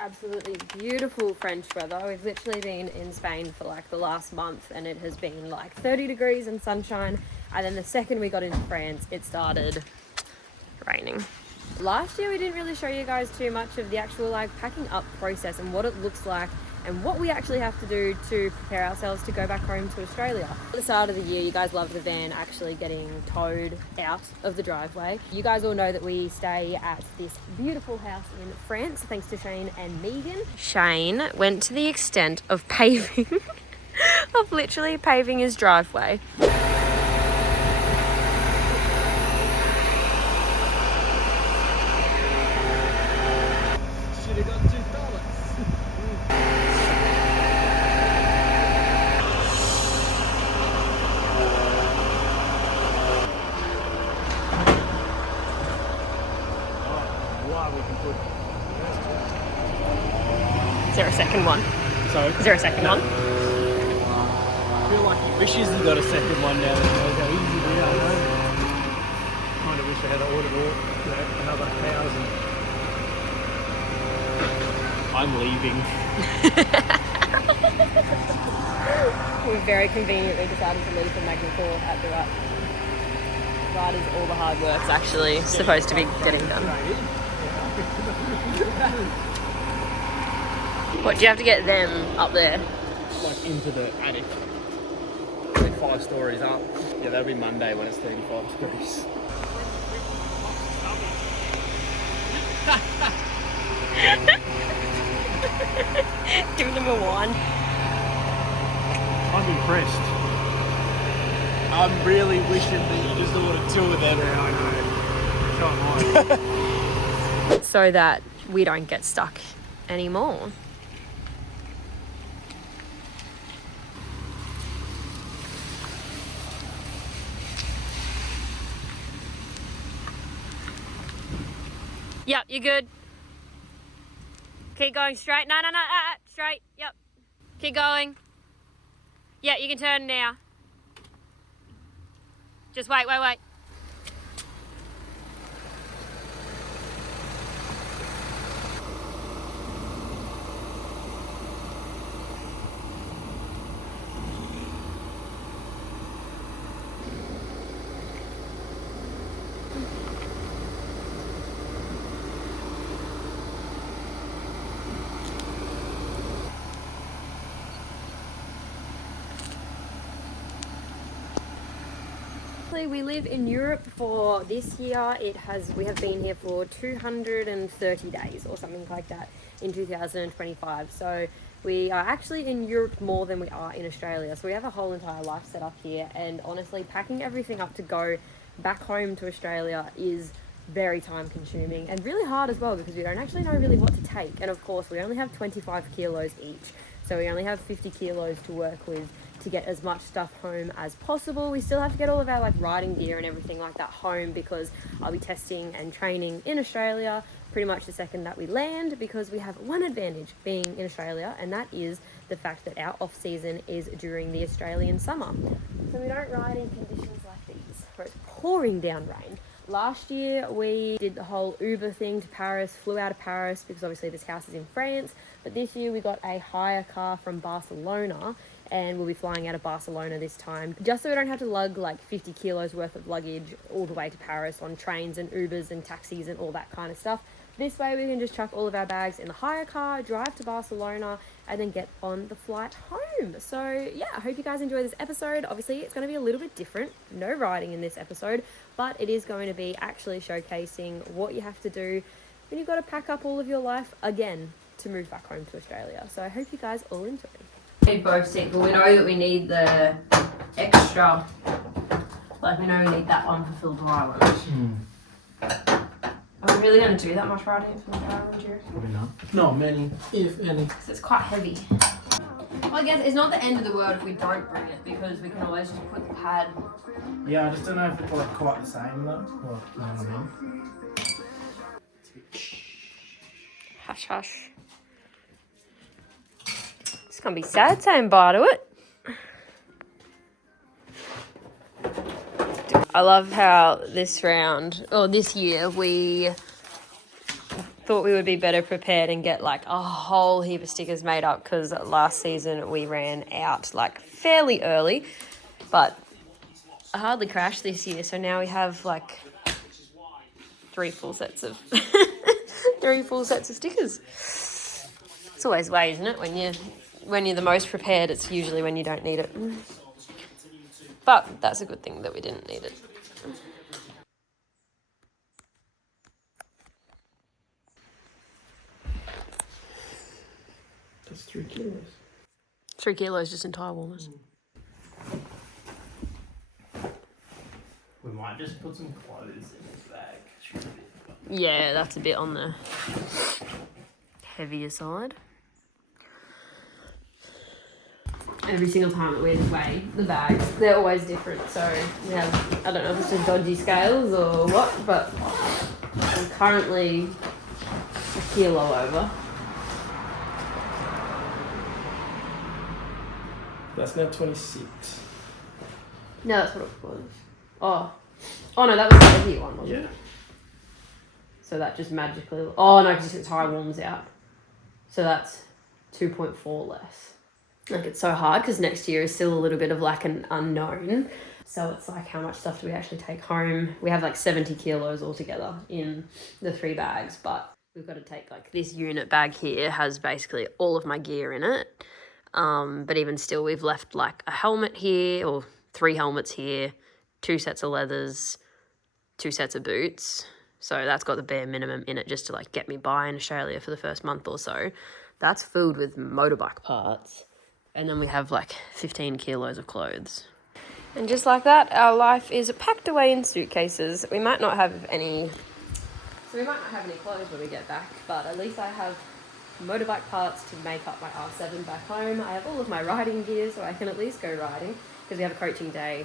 absolutely beautiful French weather. We've literally been in Spain for like the last month and it has been like 30 degrees and sunshine. And then the second we got into France, it started raining. Last year we didn't really show you guys too much of the actual like packing up process and what it looks like and what we actually have to do to prepare ourselves to go back home to Australia. At the start of the year, you guys loved the van actually getting towed out of the driveway. You guys all know that we stay at this beautiful house in France thanks to Shane and Megan. Shane went to the extent of paving, of literally paving his driveway. Is there a second one? Sorry? Is there a second one? I feel like he wishes he got a second one now that he knows how easy we are. Kind of wish I had ordered another 1,000. I'm leaving. We've very conveniently decided to leave the Magna at the right time. That is all the hard work's actually supposed to be getting done. What, do you have to get them up there? Like into the attic. Like 5 stories up. Yeah, that'll be Monday when it's 35 degrees. Give them a 1. I'm impressed. I'm really wishing that you just ordered 2 of them. Yeah, I know. So am I. So that we don't get stuck anymore. Yep, you're good. Keep going straight. No, straight. Yep. Keep going. Yeah, you can turn now. Just wait. We live in Europe for this year. We have been here for 230 days or something like that in 2025. So we are actually in Europe more than we are in Australia. So we have a whole entire life set up here, and honestly packing everything up to go back home to Australia is very time consuming and really hard as well because we don't actually know really what to take. And of course we only have 25 kilos each. So we only have 50 kilos to work with to get as much stuff home as possible. We still have to get all of our like riding gear and everything like that home because I'll be testing and training in Australia pretty much the second that we land, because we have one advantage being in Australia, and that is the fact that our off season is during the Australian summer. So we don't ride in conditions like these where it's pouring down rain. Last year we did the whole Uber thing to Paris, flew out of Paris because obviously this house is in France, but this year we got a hire car from Barcelona and we'll be flying out of Barcelona this time, just so we don't have to lug like 50 kilos worth of luggage all the way to Paris on trains and Ubers and taxis and all that kind of stuff. This way we can just chuck all of our bags in the hire car, drive to Barcelona, and then get on the flight home. So yeah, I hope you guys enjoy this episode. Obviously it's going to be a little bit different, no riding in this episode, but it is going to be actually showcasing what you have to do when you've got to pack up all of your life again to move back home to Australia. So I hope you guys all enjoy. We need both seats, but we know that we need the extra, like we know we need that one for Phillip Island. Are we really going to do that much riding at Phillip Island, do you reckon? Probably not. Not many, if any. Because it's quite heavy. Well, I guess it's not the end of the world if we don't bring it, because we can always just put the pad. Yeah, I just don't know if it's like quite the same though. Well, you know what I mean? Hush, hush. It's going to be sad saying bye to it. I love how this year, we thought we would be better prepared and get like a whole heap of stickers made up, because last season we ran out like fairly early, but I hardly crashed this year, so now we have like 3 full sets of 3 full sets of stickers. It's always the way, isn't it? When you're the most prepared, it's usually when you don't need it. But that's a good thing that we didn't need it. That's 3 kilos. 3 kilos just in tyre warmers. We might just put some clothes in this bag. Yeah, that's a bit on the heavier side. Every single time that we weigh the bags, they're always different. So we have, I don't know if it's just dodgy scales or what, but I'm currently a kilo over. That's now 26. No, that's what it was. Oh no, that was the heavier one, wasn't it? So that just magically... Oh no, because it's high warms out. So that's 2.4 less. Like, it's so hard because next year is still a little bit of like an unknown. So it's like, how much stuff do we actually take home? We have like 70 kilos altogether in the 3 bags, but we've got to take like this unit bag here has basically all of my gear in it. But even still, we've left like a helmet here, or 3 helmets here, 2 sets of leathers, 2 sets of boots. So that's got the bare minimum in it just to like get me by in Australia for the first month or so. That's filled with motorbike parts. And then we have like 15 kilos of clothes. And just like that, our life is packed away in suitcases. We might not have any... So we might not have any clothes when we get back, but at least I have motorbike parts to make up my R7 back home. I have all of my riding gear, so I can at least go riding, because we have a coaching day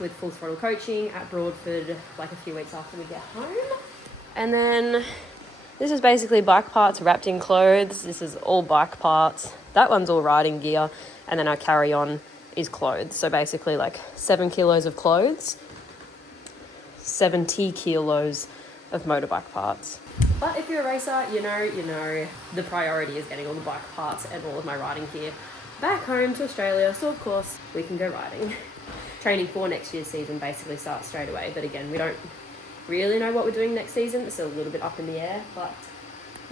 with Full Throttle coaching at Broadford like a few weeks after we get home. And then this is basically bike parts wrapped in clothes. This is all bike parts. That one's all riding gear. And then our carry-on is clothes. So basically like 7 kilos of clothes, 70 kilos of motorbike parts. But if you're a racer, you know, the priority is getting all the bike parts and all of my riding gear back home to Australia. So of course we can go riding. Training for next year's season basically starts straight away. But again, we don't really know what we're doing next season. It's a little bit up in the air. But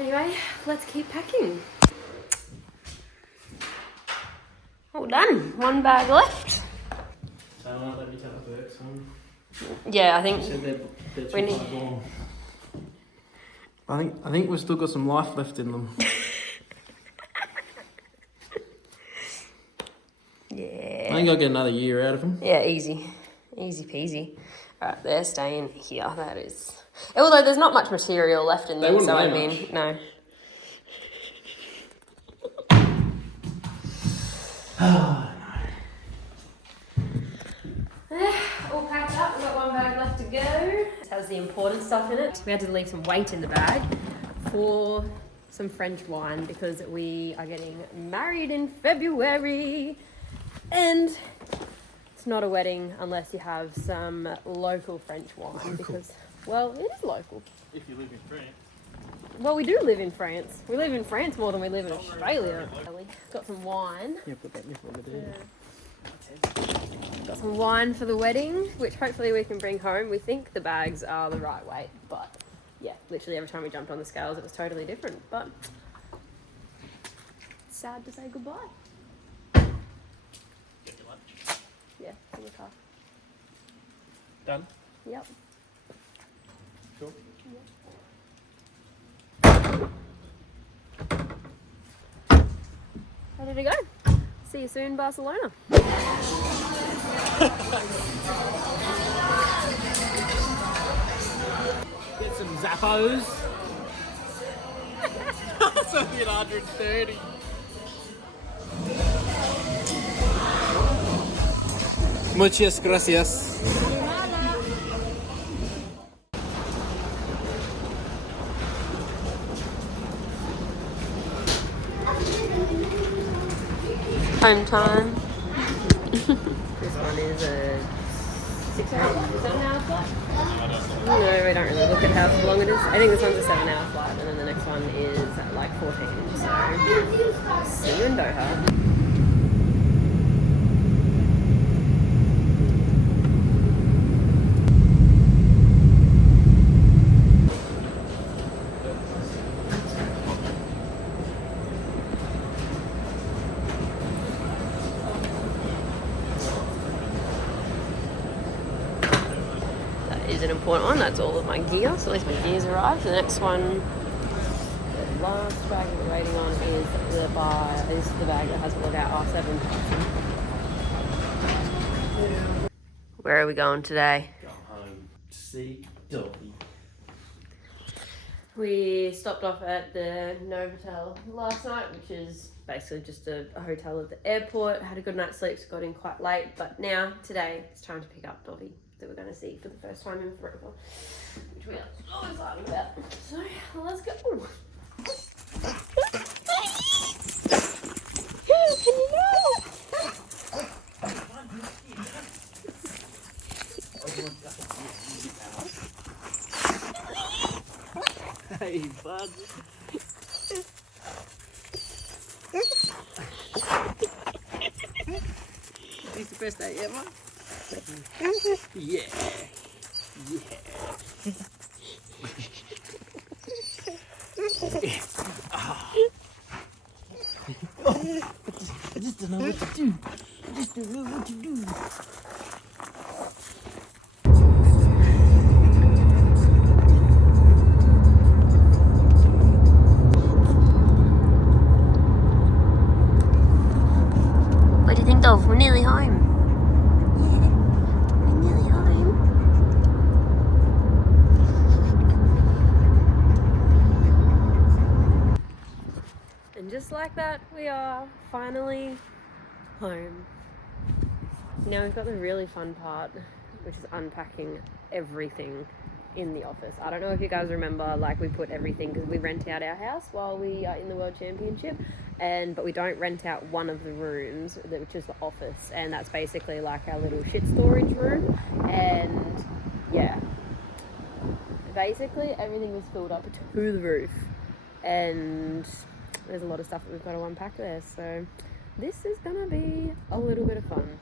anyway, let's keep packing. All done. 1 bag left. So let me tell the works on. Yeah, I think they're we need... I think we've still got some life left in them. Yeah. I think I'll get another year out of them. Yeah, easy. Easy peasy. Alright, they're staying here. That is... Although there's not much material left in them, so I mean, no. All packed up. We've got 1 bag left to go. It has the important stuff in it. We had to leave some weight in the bag for some French wine because we are getting married in February. And it's not a wedding unless you have some local French wine because, well, it is local. If you live in France. Well, we do live in France. We live in France more than we live in Australia. Got some wine. Yeah, put that nipple over there. Got some wine for the wedding, which hopefully we can bring home. We think the bags are the right weight, but yeah, literally every time we jumped on the scales, it was totally different. But it's sad to say goodbye. Get your lunch. Yeah, in the car. Done? Yep. Cool. Ready to go. See you soon, Barcelona. Get some Zappos. That's only at 130. Muchas gracias. Home time. This one is a 6-hour flight, 7-hour flight? No, we don't really look at how long it is. I think this one's a 7-hour flight, and then the next one is like 14. So, see you in Doha. Is an important one. That's all of my gear, so at least my gear's arrived. The next one, the last bag that we're waiting on is the bar. This is the bag that has all of our R7. Where are we going today? Go home to see Dobby. We stopped off at the Novotel last night, which is basically just a hotel at the airport. Had a good night's sleep, so got in quite late. But now, today, it's time to pick up Dobby, that we're going to see for the first time in forever, which we are so excited about. So, let's go. Can you go? Hey, bud. It's the best day ever. Yeah. Yeah. I just don't know what to do. I just don't know what to do. What do you think, Dov? We're nearly home. And just like that, we are finally home. Now we've got the really fun part, which is unpacking everything in the office. I don't know if you guys remember, like, we put everything, because we rent out our house while we are in the World Championship, but we don't rent out one of the rooms, which is the office, and that's basically like our little shit storage room. And yeah, basically everything was filled up to the roof, and there's a lot of stuff that we've got to unpack there, so this is gonna be a little bit of fun.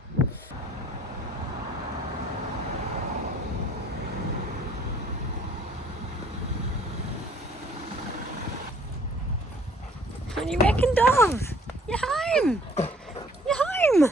What do you reckon, Dove? You're home! You're home!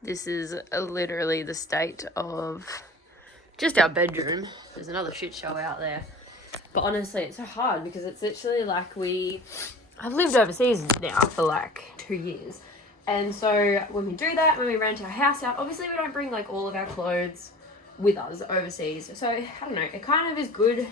This is literally the state of just our bedroom. There's another shit show out there. But honestly, it's so hard because it's literally like I've lived overseas now for like 2 years. And so when we do that, when we rent our house out, obviously we don't bring like all of our clothes with us overseas. So I don't know, it kind of is good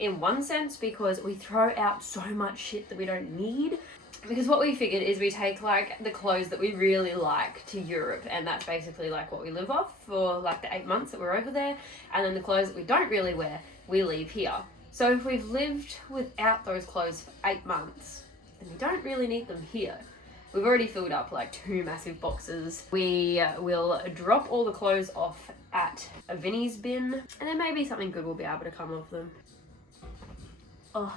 in one sense because we throw out so much shit that we don't need. Because what we figured is we take like the clothes that we really like to Europe, and that's basically like what we live off for like the 8 months that we're over there. And then the clothes that we don't really wear, we leave here. So if we've lived without those clothes for 8 months, then we don't really need them here. We've already filled up like 2 massive boxes. We will drop all the clothes off at a Vinnie's bin, and then maybe something good will be able to come of them. Oh,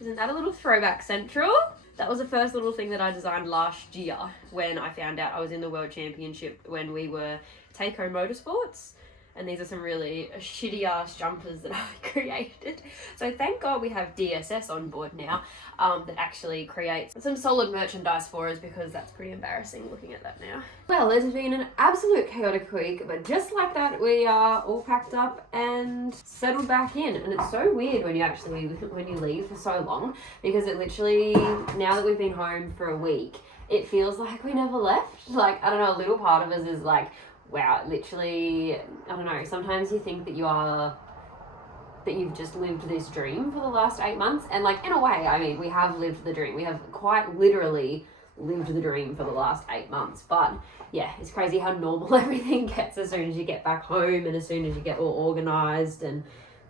isn't that a little throwback central? That was the first little thing that I designed last year when I found out I was in the World Championship when we were Tayla Motorsports. And these are some really shitty ass jumpers that I created. So thank God we have DSS on board now that actually creates some solid merchandise for us, because that's pretty embarrassing looking at that now. Well, it's been an absolute chaotic week, but just like that, we are all packed up and settled back in. And it's so weird when you leave for so long, because it literally, now that we've been home for a week, it feels like we never left. Like, I don't know, a little part of us is like, wow, literally, I don't know, sometimes you think that you've just lived this dream for the last 8 months, and like, in a way, I mean, we have lived the dream. We have quite literally lived the dream for the last 8 months. But yeah, it's crazy how normal everything gets as soon as you get back home and as soon as you get all organised. And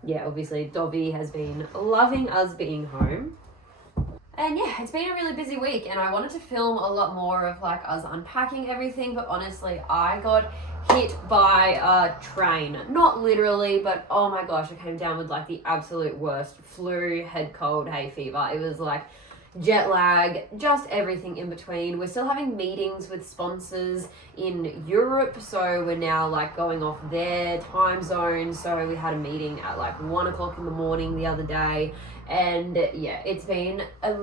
yeah, obviously Dobby has been loving us being home. And yeah, it's been a really busy week, and I wanted to film a lot more of like us unpacking everything, but honestly, I got hit by a train. Not literally, but oh my gosh, I came down with like the absolute worst flu, head cold, hay fever. It was like jet lag, just everything in between. We're still having meetings with sponsors in Europe, so we're now like going off their time zone. So we had a meeting at like 1 o'clock in the morning the other day, and yeah, it's been a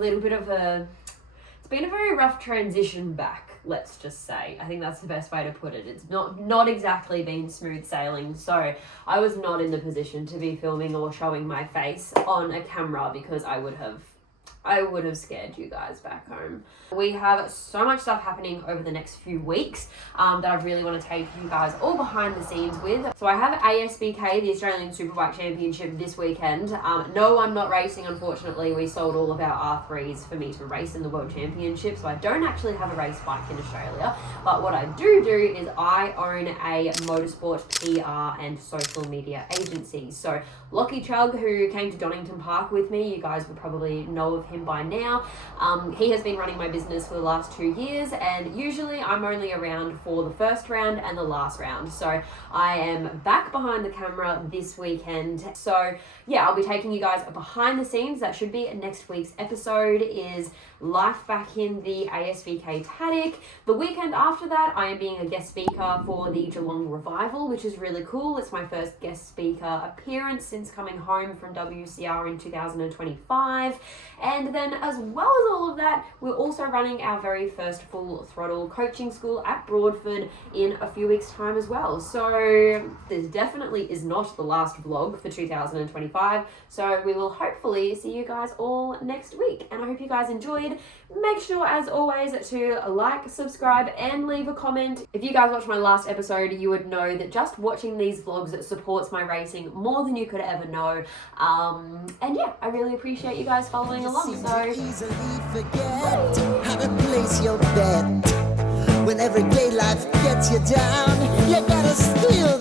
very rough transition back, let's just say. I think that's the best way to put it. It's not exactly been smooth sailing, so I was not in the position to be filming or showing my face on a camera because I would have scared you guys back home. We have so much stuff happening over the next few weeks that I really want to take you guys all behind the scenes with. So I have ASBK, the Australian Superbike Championship, this weekend. No, I'm not racing, unfortunately. We sold all of our R3s for me to race in the World Championship, so I don't actually have a race bike in Australia. But what I do is I own a motorsport PR and social media agency. So Lockie Chug, who came to Donington Park with me, you guys will probably know of him by now. He has been running my business for the last 2 years, and usually I'm only around for the first round and the last round. So I am back behind the camera this weekend. So yeah, I'll be taking you guys behind the scenes. That should be next week's episode, is life back in the ASVK paddock. The weekend after that, I am being a guest speaker for the Geelong Revival, which is really cool. It's my first guest speaker appearance since coming home from WCR in 2025. And then as well as all of that, we're also running our very first full throttle coaching school at Broadford in a few weeks' time as well. So this definitely is not the last vlog for 2025. So we will hopefully see you guys all next week. And I hope you guys enjoyed. Make sure, as always, to like, subscribe, and leave a comment. If you guys watched my last episode, you would know that just watching these vlogs supports my racing more than you could ever know. And yeah, I really appreciate you guys following along. So Easily forget how to place your bet. When everyday life gets you down, you gotta still